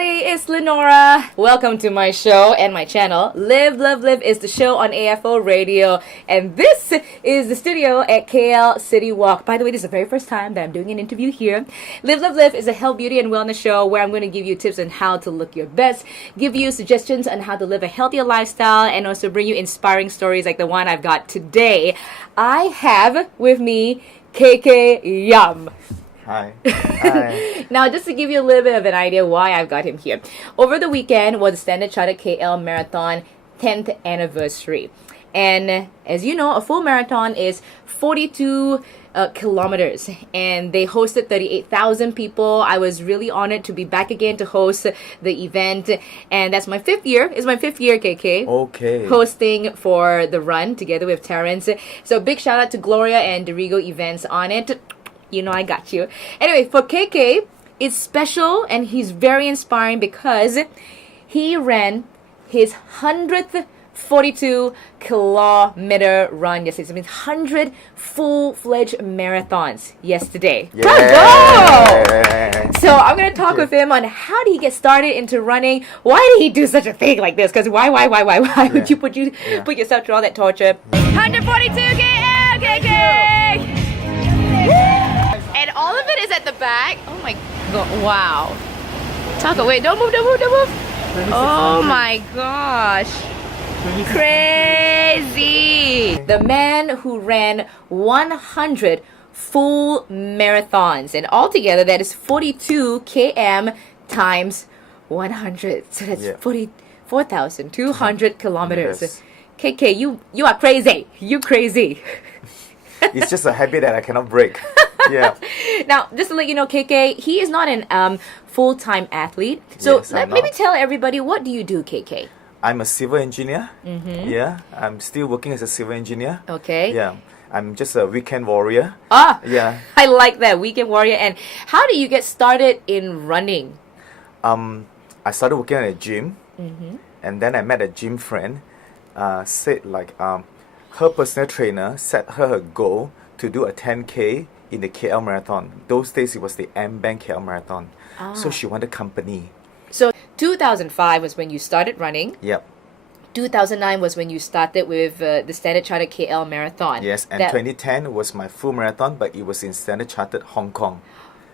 everybody, it's Lenora. Welcome to my show and my channel. Live, Love, Live is the show on AFO Radio. And this is the studio at KL City Walk. By the way, this is the very first time that I'm doing an interview here. Live, Love, Live is a health, beauty, and wellness show where I'm going to give you tips on how to look your best, give you suggestions on how to live a healthier lifestyle, and also bring you inspiring stories like the one I've got today. I have with me KK Yam. Hi. Hi. Now, just to give you a little bit of an idea why I've got him here. Over the weekend was the Standard Chartered KL Marathon 10th anniversary. And as you know, a full marathon is 42 kilometers. And they hosted 38,000 people. I was really honored to be back again to host the event. And that's my fifth year. It's my fifth year, KK. Okay. Hosting for the run together with Terrence. So big shout out to Gloria and Dorigo Events on it. You know I got you. Anyway, for KK, it's special and he's very inspiring because he ran his 100th 42 kilometer run yesterday. So it means 100 full-fledged marathons yesterday. Yeah. Bravo! So I'm going to talk with him on how did he get started into running? Why did he do such a thing like this? Because why would you put yourself through all that torture? 142 KM, KK! And all of it is at the back. Oh my god! Wow. Talk away. Don't move. Oh my gosh. Crazy. The man who ran 100 full marathons, and altogether that is 42 km times 100. So that's 44,200 kilometers. Yes. KK, you are crazy. You crazy. It's just a habit that I cannot break. Yeah. Now, just to let you know, KK, he is not an full-time athlete. So Yes, let me tell everybody, what do you do, KK? I'm a civil engineer. Yeah. I'm still working as a civil engineer. Okay. Yeah. I'm just a weekend warrior. Ah, Yeah. I like that, weekend warrior. And how do you get started in running? I started working at a gym. And then I met a gym friend. Said like her personal trainer set her a goal to do a 10K in the KL Marathon. Those days it was the M-Bank KL Marathon. So she wanted company. So 2005 was when you started running. Yep. 2009 was when you started with the Standard Chartered KL Marathon. Yes, and 2010 was my full marathon, but it was in Standard Chartered Hong Kong.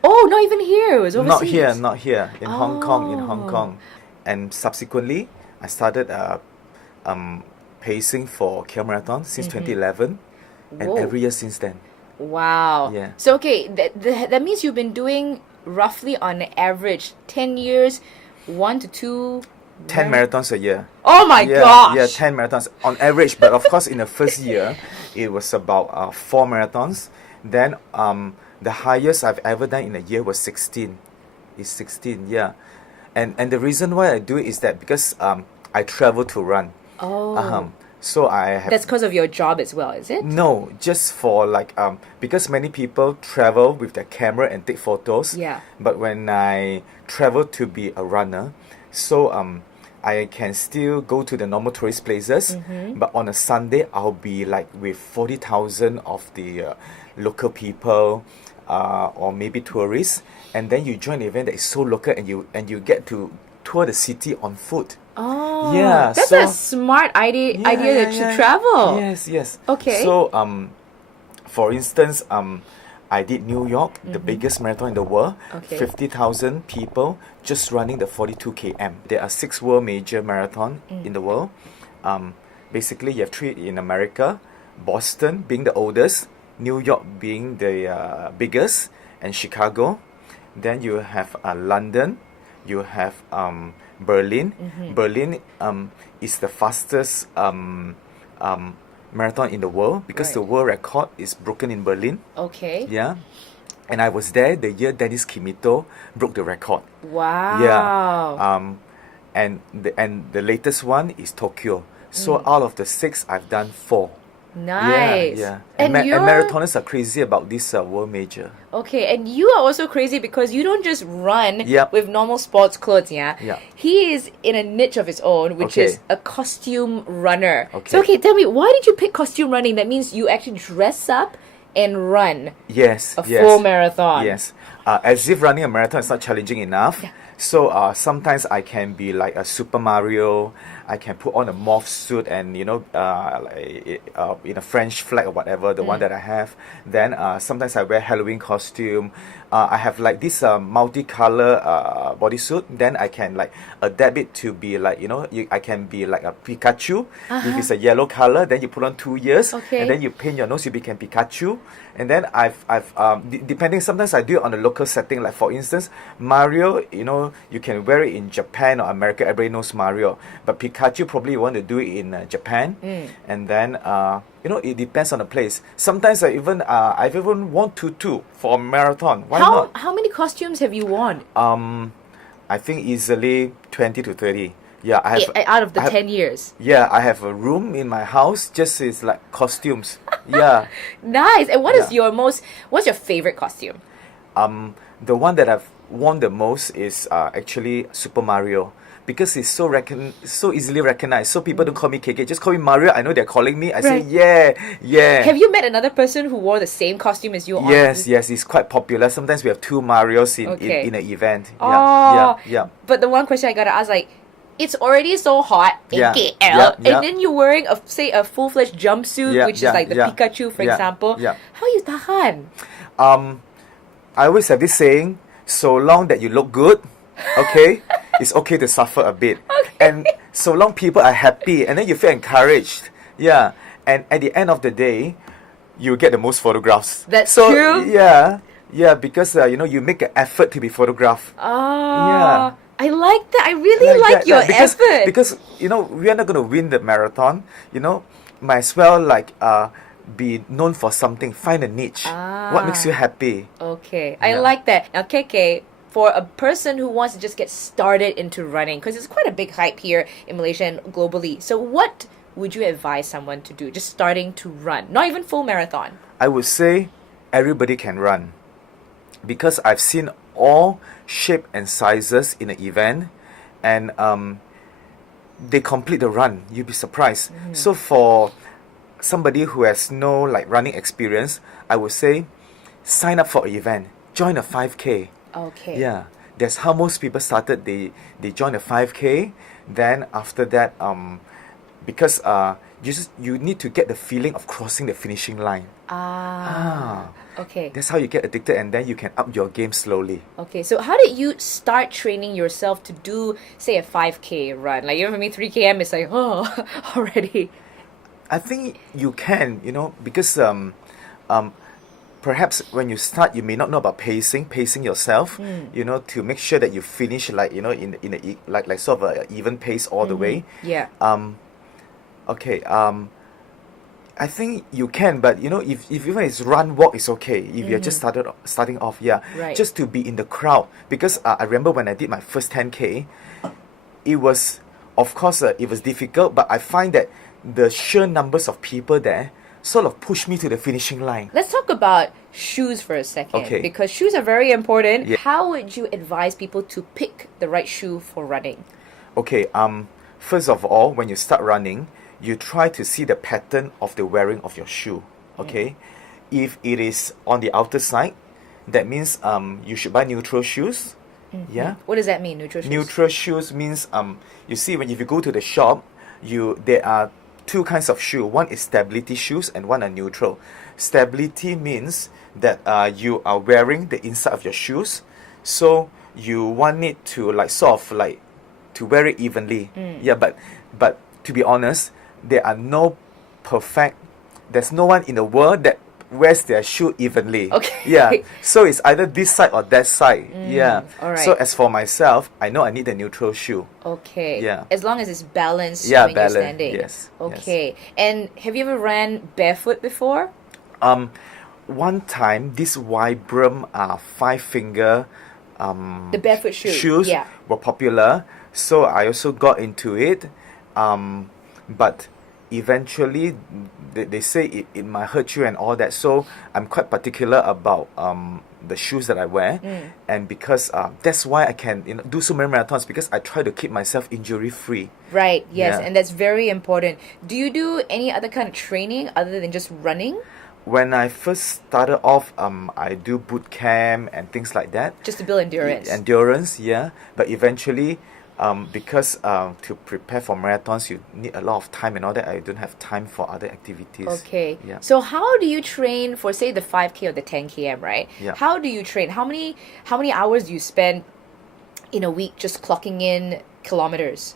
Oh, not even here. It was overseas. Not here. In Hong Kong. And subsequently, I started pacing for KL Marathon since 2011. And Whoa. every year since then. Wow. Yeah. So, okay, that means you've been doing roughly on average 10 years, 1 to 2... 10 marathons a year. Oh my gosh! Yeah, 10 marathons on average. But of course, in the first year, it was about 4 marathons. Then the highest I've ever done in a year was 16. It's 16, yeah. And the reason why I do it is that because I travel to run. Oh. So I have... That's because of your job as well, is it? No, just for like because many people travel with their camera and take photos. Yeah. But when I travel to be a runner, so I can still go to the normal tourist places. But on a Sunday, I'll be like with 40,000 of the local people or maybe tourists, and then you join an event that is so local, and you get to tour the city on foot. Oh, Yeah, that's so- a smart idea to travel. Yes. Okay. So for instance, I did New York, the biggest marathon in the world. Okay. 50,000 people just running the 42 km. There are 6 world major marathon in the world. Basically, you have 3 in America, Boston being the oldest, New York being the biggest, and Chicago. Then you have London. You have Berlin. Berlin is the fastest marathon in the world because the world record is broken in Berlin. Okay. Yeah. And I was there the year Dennis Kimito broke the record. Wow. Yeah. And the latest one is Tokyo. So out of the 6, I've done 4. Nice. Yeah. And And you're... marathoners are crazy about this world major. Okay, and you are also crazy because you don't just run Yep. with normal sports clothes, yeah? Yeah. He is in a niche of his own, which Okay. is a costume runner. Okay. So, okay, tell me, why did you pick costume running? That means you actually dress up and run Yes. a full marathon. Yes. As if running a marathon is not challenging enough. So sometimes I can be like a Super Mario. I can put on a morph suit and in a French flag or whatever, the one that I have. Then sometimes I wear Halloween costume. I have like this multicolor bodysuit. Then I can like adapt it to be like I can be like a Pikachu. If it's a yellow color, then you put on 2 ears, Okay. and then you paint your nose, you become Pikachu. And then I've depending, sometimes I do it on a local setting. Like for instance, Mario, you can wear it in Japan or America. Everybody knows Mario, but Pikachu probably you want to do it in Japan. And then it depends on the place. Sometimes I've even worn tutu for a marathon. Why not? How many costumes have you worn? I think easily 20 to 30. Yeah, I have. Out of the I have- 10 years. Yeah, I have a room in my house just is like costumes. Yeah. Nice. And Yeah. what's your favorite costume? The one that I've worn the most is actually Super Mario, because it's so easily recognized. So people don't call me KK, just call me Mario. I know they're calling me. I say, Right. yeah. Have you met another person who wore the same costume as you on? Yes, it's quite popular. Sometimes we have two Marios Okay. in an event. Oh. Yeah. But the one question I gotta ask, like, it's already so hot in Yeah. KL, Yeah. and then you're wearing a full-fledged jumpsuit, Yeah, which yeah, is like the yeah. Pikachu, for Yeah, example. yeah. How you tahan? I always have this saying: so long that you look good, okay, it's okay to suffer a bit. And so long people are happy, and then you feel encouraged. Yeah. And at the end of the day, you get the most photographs. That's so, true. Yeah, because you make an effort to be photographed. Oh, Yeah. I like that. I really like that, your because, effort. Because we are not going to win the marathon. Might as well be known for something. Find a niche. What makes you happy? Okay, I Yeah. like that. Now, KK, for a person who wants to just get started into running, because it's quite a big hype here in Malaysia and globally. So, what would you advise someone to do just starting to run? Not even full marathon. I would say everybody can run, because I've seen all shape and sizes in an event, and they complete the run. You'll be surprised. So for somebody who has no running experience, I would say sign up for an event. Join a 5K. Okay. Yeah, that's how most people started. They join a 5K. Then after that, because you need to get the feeling of crossing the finishing line. Okay. That's how you get addicted, and then you can up your game slowly. Okay, so how did you start training yourself to do, say, a 5K run? Like, even for me, 3 km is like, oh, already. I think you can, because perhaps when you start, you may not know about pacing yourself, to make sure that you finish in a sort of an even pace all the way. Yeah. Okay. I think you can, but if even it's run walk, it's okay. If you're just starting off, Right. just to be in the crowd. Because I remember when I did my first 10K, it was, of course, it was difficult, but I find that the sheer numbers of people there sort of pushed me to the finishing line. Let's talk about shoes for a second. Okay. Because shoes are very important. Yeah. How would you advise people to pick the right shoe for running? Okay, first of all, when you start running, you try to see the pattern of the wearing of your shoe. Okay, if it is on the outer side, that means you should buy neutral shoes. Yeah. What does that mean, neutral shoes? Neutral shoes means you see, if you go to the shop, there are two kinds of shoe. One is stability shoes and one are neutral. Stability means that you are wearing the inside of your shoes, so you want it to to wear it evenly. Yeah, but to be honest, there's no one in the world that wears their shoe evenly. Okay. Yeah. So it's either this side or that side. Yeah. alright. So as for myself, I know I need a neutral shoe. Okay. Yeah. As long as it's balanced Yeah, when balance, you're standing. yes, Okay. And have you ever ran barefoot before? One time, this Vibram 5-finger The barefoot shoes Yeah. were popular, so I also got into it. But eventually, they say it might hurt you and all that. So I'm quite particular about the shoes that I wear, and because that's why I can do so many marathons, because I try to keep myself injury free. Right, yes, Yeah. and that's very important. Do you do any other kind of training other than just running? when I first started off, I do boot camp and things like that. Just to build endurance. Endurance, yeah. But eventually, because to prepare for marathons, you need a lot of time and all that. I don't have time for other activities. Okay. Yeah. So how do you train for, say, the 5K or the 10 km, right? Yeah. How do you train? How many hours do you spend in a week just clocking in kilometers?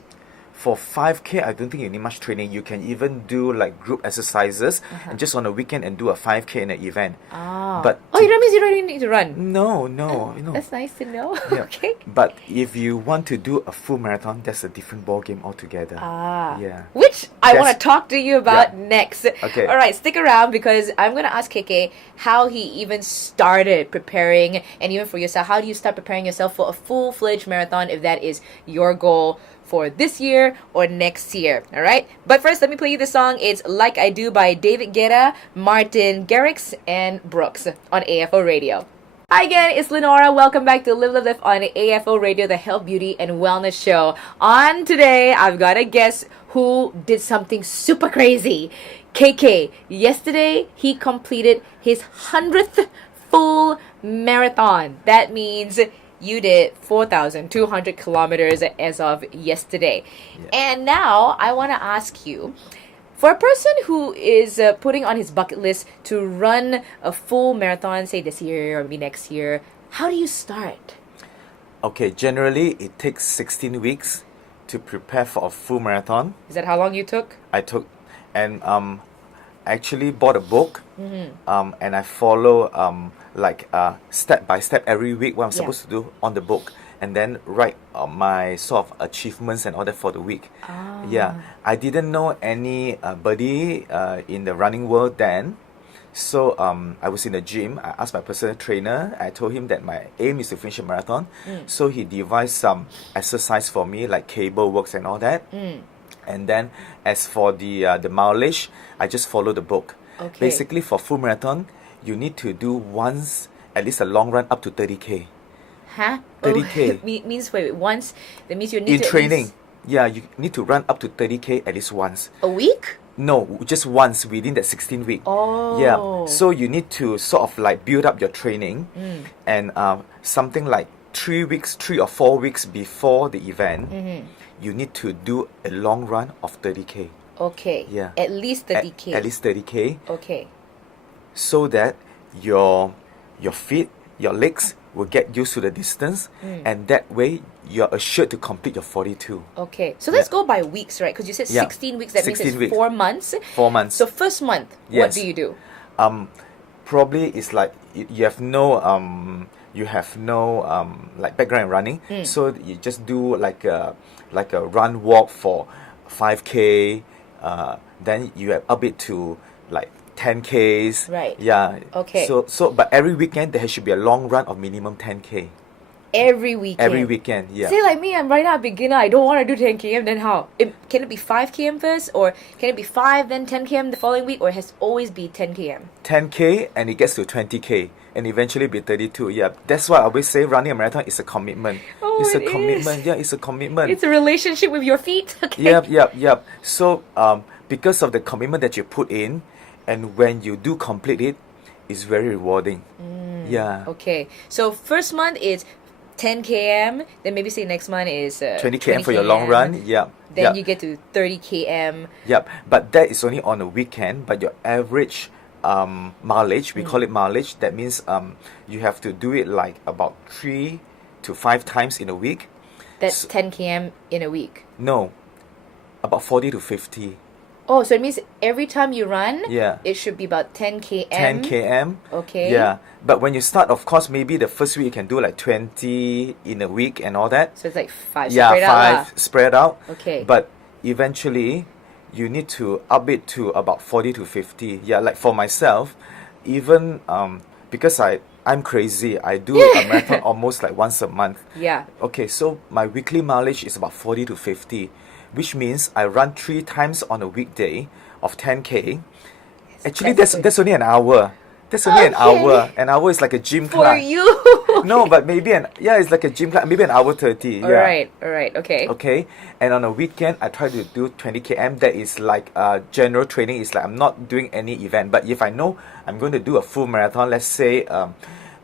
For 5K, I don't think you need much training. You can even do like group exercises and just on a weekend and do a 5K in an event. Ah. But that means you don't even need to run. no. That's nice to know. Yeah. Okay. But if you want to do a full marathon, that's a different ball game altogether. Ah. Yeah. Which I That's- want to talk to you about Yeah. next. Okay. All right, stick around because I'm going to ask KK how he even started preparing, and even for yourself, how do you start preparing yourself for a full-fledged marathon if that is your goal for this year or next year. All right. But first, let me play you the song. It's Like I Do by David Guetta, Martin Garrix, and Brooks on AFO Radio. Hi again, it's Lenora. Welcome back to Live Live Live on AFO Radio, the Health, Beauty, and Wellness Show. On today, I've got a guest who did something super crazy. KK, yesterday he completed his 100th full marathon. That means you did 4,200 kilometers as of yesterday. Yeah. And now I want to ask you, for a person who is putting on his bucket list to run a full marathon, say this year or maybe next year, how do you start? Okay, generally it takes 16 weeks to prepare for a full marathon. Is that how long you took? I took and actually bought a book and I follow step by step every week what I'm supposed to do on the book, and then write my sort of achievements and all that for the week. Yeah, I didn't know anybody in the running world then. So I was in the gym. I asked my personal trainer. I told him that my aim is to finish a marathon. So he devised some exercise for me, like cable works and all that. And then as for the mileage, I just follow the book. Okay. Basically, for full marathon, you need to do once at least a long run up to 30K. Huh? 30K. Means wait, once, that means you need In to at training, least yeah, you need to run up to 30K at least once. a week? No, just once within that 16 week. Oh. Yeah. So you need to sort of like build up your training, and something like 3 or 4 weeks before the event, you need to do a long run of 30K. Okay. Yeah. At least 30K. At least 30K, Okay. so that your feet, your legs will get used to the distance, and that way you're assured to complete your 42. Okay. So let's go by weeks, right? Because you said Yeah. 16 weeks. That means 16 it's weeks. 4 months. 4 months. So first month, what Yes. do you do? Probably it's like you have no like background in running, so you just do like a run walk for 5K, then you have up it to like 10Ks. Right. Yeah. Okay. So but every weekend there should be a long run of minimum 10K. Every weekend. Every weekend, yeah. Say like me, I'm right now a beginner. I don't want to do 10 km. Then how? Can it be 5 km first, or can it be 5 then 10 km the following week, or it has to always be 10 km? 10K and it gets to 20K and eventually be 32. Yeah, that's why I always say running a marathon is a commitment. Oh, it's a it commitment. is. Yeah, it's a commitment. It's a relationship with your feet. Okay. Yep. So because of the commitment that you put in, and when you do complete it, it's very rewarding. Yeah. Okay. So first month is 10 km. Then maybe say next month is 20 km for your long run. Yeah. Then you get to 30 km. Yep. But that is only on a weekend. But your average mileage, we call it mileage. That means you have to do it like about 3 to 5 times in a week. That's 10 km in a week. No, about 40 to 50. Oh, so it means every time you run, Yeah. it should be about 10 km. 10 km. Okay. Yeah. But when you start, of course, maybe the first week you can do like 20 in a week and all that. So it's like 5 Yeah, spread out 5 lah. spread out. Okay. But eventually, you need to up it to about 40 to 50. Yeah, like for myself, even because I'm crazy, I do a marathon almost like once a month. Yeah. Okay, so my weekly mileage is about 40 to 50, which means I run 3 times on a weekday of 10K. Actually, That's that's only an hour. That's only an Okay. hour. An hour is like a gym For class. you. No, but maybe it's like a gym class, maybe an hour 30. Yeah. All right, okay. Okay, and on a weekend I try to do 20 km. That is like general training. It's like I'm not doing any event. But if I know I'm going to do a full marathon, let's say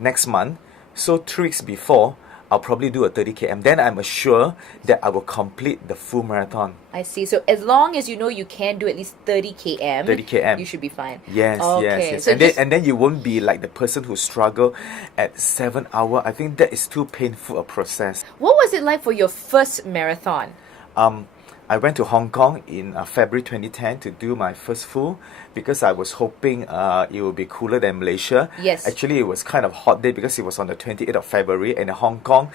next month, so 3 weeks before, I'll probably do a 30 km. Then I'm assured that I will complete the full marathon. I see. So as long as you know you can do at least 30 km, 30 km. you should be fine. Yes, Okay. yes. So And then you won't be like the person who struggle at 7 hours. I think that is too painful a process. what was it like for your first marathon? I went to Hong Kong in February 2010 to do my first full because I was hoping it would be cooler than Malaysia. Yes. Actually, it was kind of hot day because it was on the 28th of February, and Hong Kong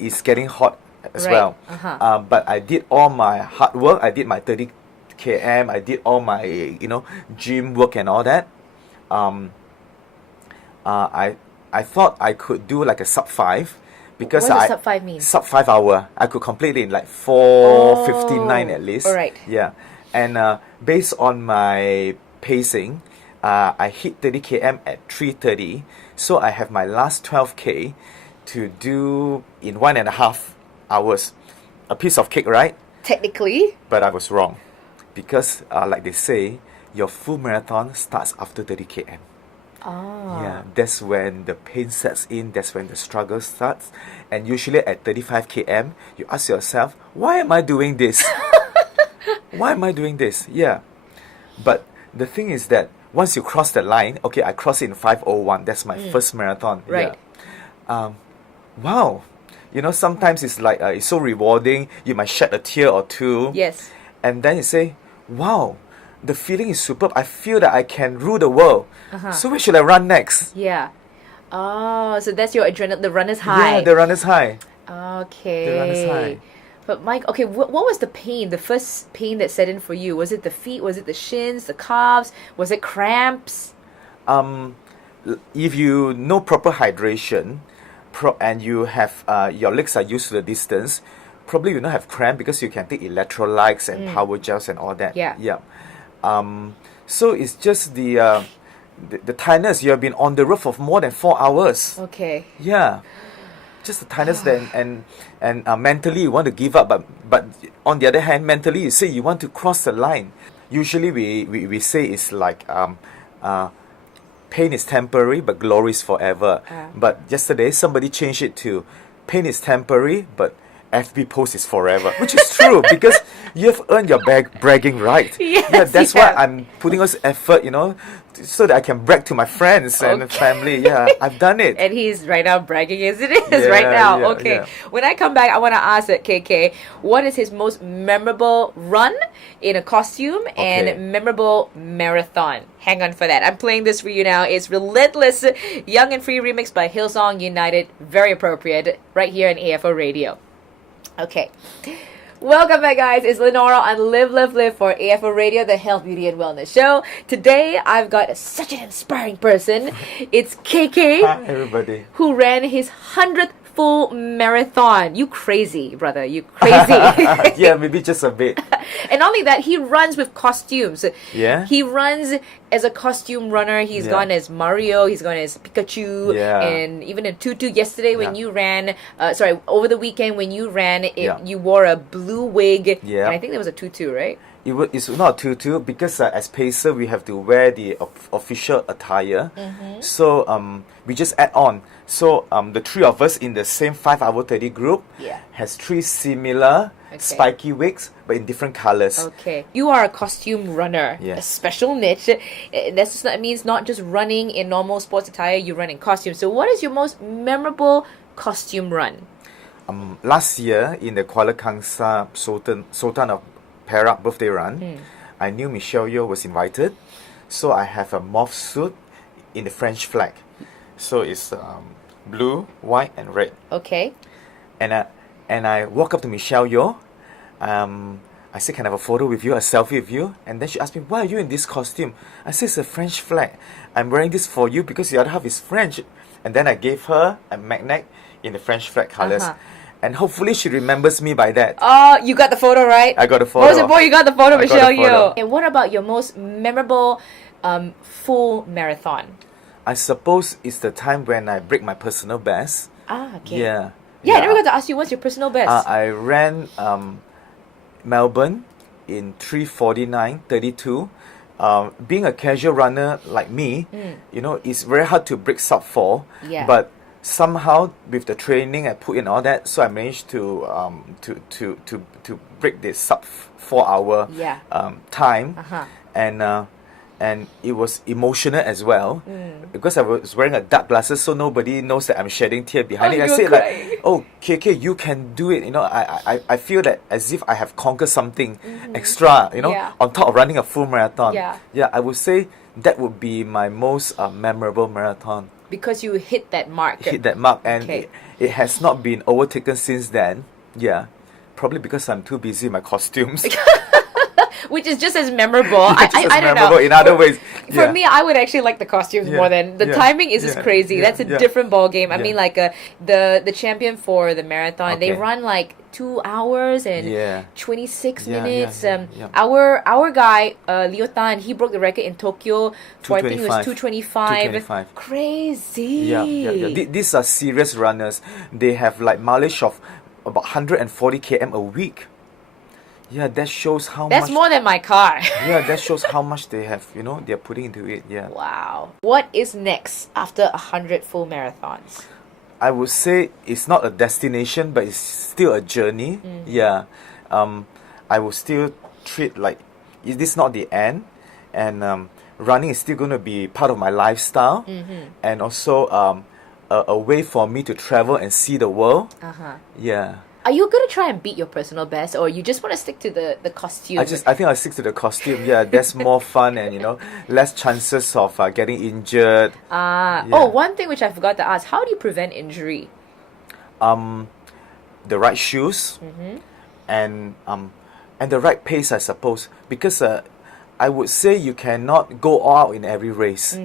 is getting hot as Right. well. Uh-huh. But I did all my hard work. I did my 30 km. I did all my gym work and all that. I thought I could do like a sub 5 because What does sub 5 mean? Sub 5 hour. I could complete it in like 4:59 at least. all right. Yeah, and based on my pacing, I hit 30 km at 3:30. So I have my last 12k to do in 1.5 hours. A piece of cake, right? Technically, But I was wrong, because like they say, your full marathon starts after 30 km. Yeah, that's when the pain sets in, that's when the struggle starts. And usually at 35 km, you ask yourself, why am I doing this? Why am I doing this? Yeah. But the thing is that once you cross the line, okay, I crossed it in 5:01, that's my first marathon. Right. Yeah. Wow. Sometimes it's like, it's so rewarding, you might shed a tear or two. yes. And then you say, wow, the feeling is superb. I feel that I can rule the world. So where should I run next? Yeah. Oh, so that's your adrenaline, the runner's high. Yeah, the runner's high. Okay. The runner's high. But Mike, okay, what was the pain? The first pain that set in for you? Was it the feet? Was it the shins? The calves? Was it cramps? If you know proper hydration, and you have your legs are used to the distance, probably you don't have cramp because you can take electrolytes and power gels and all that. Yeah. Yeah. So it's just the tiredness. You have been on the road for more than 4 hours. Okay. Yeah, just the tiredness. Then and mentally you want to give up, but on the other hand, mentally you say you want to cross the line. Usually we say it's like pain is temporary but glory is forever. But yesterday somebody changed it to pain is temporary but FB post is forever, which is true because you have earned your bragging right. Yes, yeah, that's you why have. I'm putting this effort, so that I can brag to my friends and family. Yeah, I've done it. And he's right now bragging as it is Yeah, right now. yeah, Okay. yeah. When I come back, I want to ask KK, what is his most memorable run in a costume Okay. and memorable marathon? Hang on for that. I'm playing this for you now. It's Relentless, Young and Free remix by Hillsong United. Very appropriate right here on AFO Radio. Okay. Welcome back, guys. It's Lenora on Live, Live, Live for AFO Radio, the Health, Beauty, and Wellness Show. Today, I've got such an inspiring person. It's KK, Hi, everybody. who ran his 100th full marathon. You crazy, brother. You crazy. Yeah, maybe just a bit. And not only that, he runs with costumes. Yeah? He runs as a costume runner. He's Yeah. gone as Mario. He's gone as Pikachu. Yeah. And even a tutu. Yesterday when Yeah. you ran, over the weekend when you ran, Yeah. you wore a blue wig. Yeah. And I think there was a tutu, right? It's not a tutu because as pacer we have to wear the official attire. So we just add on. So the three of us in the same 5-hour 30 group Yeah. has 3 similar spiky wigs but in different colors. Okay. You are a costume runner. Yes. A special niche. That means not just running in normal sports attire, you run in costume. So what is your most memorable costume run? Last year in the Kuala Kangsar Sultan of Perak birthday run, I knew Michelle Yeoh was invited, so I have a mauve suit in the French flag. So it's blue, white, and red. Okay. And I walk up to Michelle Yeoh. I said, "Can I have a photo with you, a selfie with you?" And then she asked me, "Why are you in this costume?" I said, "It's a French flag. I'm wearing this for you because the other half is French." And then I gave her a magnet in the French flag colors. And hopefully she remembers me by that. Oh, you got the photo, right? I got a photo. Most important, you got the photo, I got Michelle the photo. Yeoh. And what about your most memorable full marathon? I suppose it's the time when I break my personal best. Okay. Yeah. Yeah, I never got to ask you what's your personal best. I ran Melbourne in 3:49:32. Being a casual runner like me, it's very hard to break sub 4. Yeah. But somehow with the training I put in all that, so I managed to break the sub 4 hour time. And it was emotional as well because I was wearing a dark glasses, so nobody knows that I'm shedding tear behind it. I said like, "Oh, KK, you can do it." I feel that as if I have conquered something extra. On top of running a full marathon. Yeah, I would say that would be my most memorable marathon. Because you hit that mark. Hit that mark, and it has not been overtaken since then. Yeah, probably because I'm too busy in my costumes. Which is just as memorable. Just as I don't memorable know. in other ways. For me, I would actually like the costumes more than the timing is just crazy. That's a different ball game. I mean, like the champion for the marathon, they run like 2 hours and 26 minutes. Our guy Leo Tan, he broke the record in Tokyo for I think it was 225. Crazy. Yeah. These are serious runners. They have like mileage of about 140 km a week. Yeah, that shows how That's much... more than my car. Yeah, that shows how much they have, they're putting into it, yeah. Wow. What is next after 100 full marathons? I would say it's not a destination, but it's still a journey. Yeah. I will still treat like, this is not the end. And running is still going to be part of my lifestyle. And also a way for me to travel and see the world. Yeah. Are you going to try and beat your personal best, or you just want to stick to the costume? I think I'll stick to the costume. Yeah, that's more fun and, less chances of getting injured. Oh, one thing which I forgot to ask. How do you prevent injury? The right shoes and the right pace, I suppose. Because I would say you cannot go all out in every race.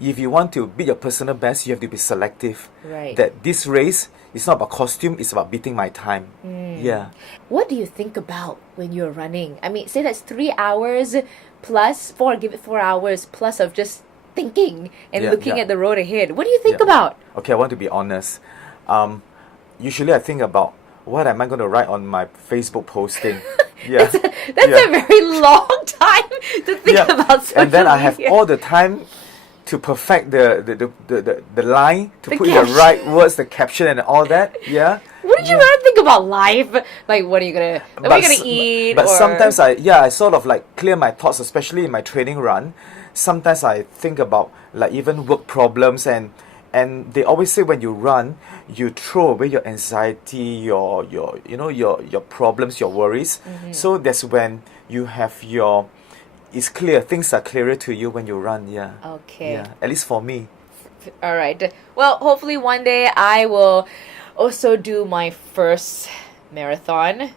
If you want to beat your personal best, you have to be selective. Right. That this race, it's not about costume, it's about beating my time. Yeah. What do you think about when you're running? I mean, say that's 3 hours plus give it 4 hours plus of just thinking and looking at the road ahead. What do you think about? Okay, I want to be honest. Usually I think about what am I going to write on my Facebook posting. Yeah. That's a very long time to think about social And then I have media. all the time to perfect the line, to The put in caption. the right words, the caption and all that. Yeah. What did you ever think about life? Like, what are you gonna eat? But or... sometimes I sort of like clear my thoughts, especially in my training run. Sometimes I think about like even work problems and they always say when you run, you throw away your anxiety, your problems, your worries. So that's when you have it's clear, things are clearer to you when you run, yeah. Okay. Yeah, at least for me. All right. Well, hopefully one day I will also do my first marathon.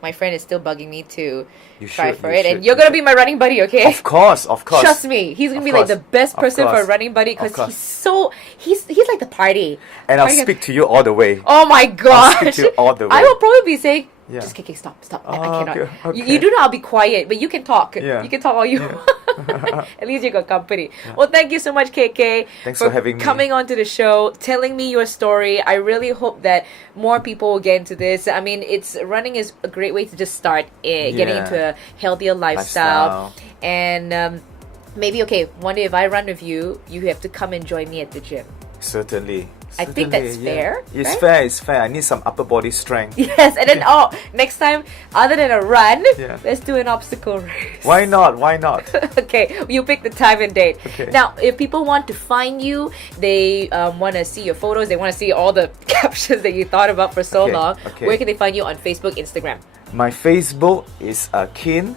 My friend is still bugging me to try for it, and you're gonna be my running buddy, okay? Of course. Trust me, he's gonna be like the best person for a running buddy because he's like the party. And I'll speak to you all the way. Oh my gosh! I'll speak to you all the way. I will probably be saying, just KK, stop. I cannot. Okay. You do know I'll be quiet, but you can talk. Yeah. You can talk all you want. At least you got company. Well, thank you so much, KK. Thanks for having me. Coming onto the show, telling me your story. I really hope that more people will get into this. I mean, running is a great way to just start getting into a healthier lifestyle. And maybe, one day if I run with you, you have to come and join me at the gym. Certainly. I think that's fair. It's right? fair. I need some upper body strength. Yes, and then next time, other than a run, let's do an obstacle race. Why not? Okay, you pick the time and date. Okay. Now, if people want to find you, they want to see your photos, they want to see all the captions that you thought about for so long, where can they find you on Facebook, Instagram? My Facebook is Kin,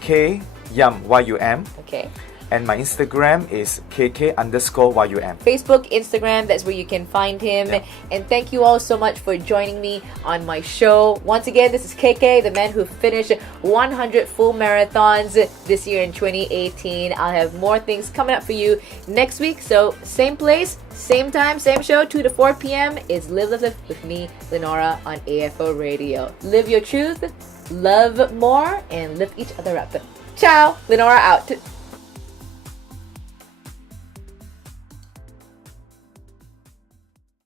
K Yum, Y-U-M. Okay. And my Instagram is KK_YUM. Facebook, Instagram, that's where you can find him. Yeah. And thank you all so much for joining me on my show. Once again, this is KK, the man who finished 100 full marathons this year in 2018. I'll have more things coming up for you next week. So, same place, same time, same show, 2 to 4 p.m. is Live Live Live with me, Lenora, on AFO Radio. Live your truth, love more, and lift each other up. Ciao, Lenora out.